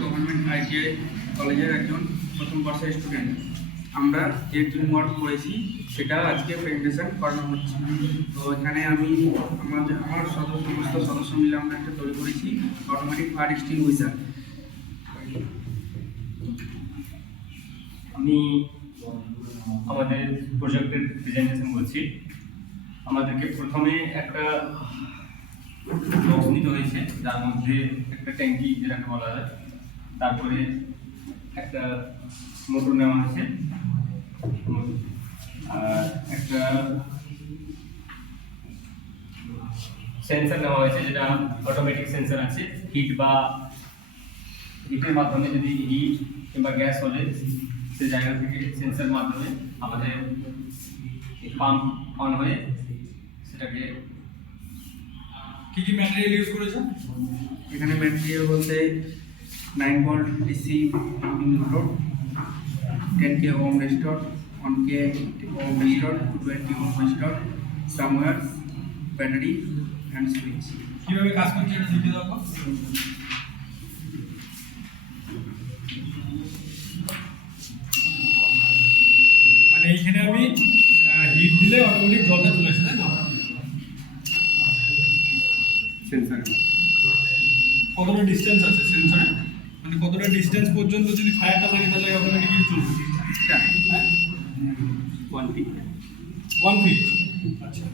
Government ITI কলেজের একজন প্রথম বর্ষের স্টুডেন্ট। আমরা যে টিম ওয়ার্ক করেছি সেটা আজকে প্রেজেন্টেশন করানো হচ্ছে। তো এখানে আমি আমার সমস্ত সদস্য মিলে আমরা একটা তৈরি করেছি অটোমেটিক ফায়ার এক্সটিংগুইশার। আমি আমাদের প্রজেক্টের প্রেজেন্টেশন করছি। আমাদেরকে প্রথমে একটা বক্স নিতে হয়েছে, যার মধ্যে একটা ট্যাঙ্কি যেটাকে বলা হয়, তারপরে একটা মোটর নেওয়া হয়েছে, আর একটা সেন্সর নেওয়া হয়েছে যেটা অটোমেটিক সেন্সর আছে। হিটের মাধ্যমে যদি হিট কিংবা গ্যাস হলে সে জায়গা থেকে সেন্সর মাধ্যমে আমাদের পাম্প অন হয়ে সেটাকে। কি ম্যাটেরিয়াল ইউজ করেছেন? এখানে ম্যাটেরিয়াল বলতে 9 volt DC motor, 10K ohm resistor, 1K ohm resistor, 220 ohm resistor, somewhere battery and switch. কিভাবে কাজ করছে এটা শিখে দাও। মানে এইখানে আমি হিট দিলে অটোমেটিক জলটা চলে আসে, তাই তো? সেন্সর কতটা ডিস্টেন্স আছে সেন্সরে? মানে কতটা ডিস্টেন্স পর্যন্ত যদি ফায়ারটা লাগে তাহলে অটোমেটিকলি চলবে? হ্যাঁ, 1 feet। 1 ফিট। আচ্ছা।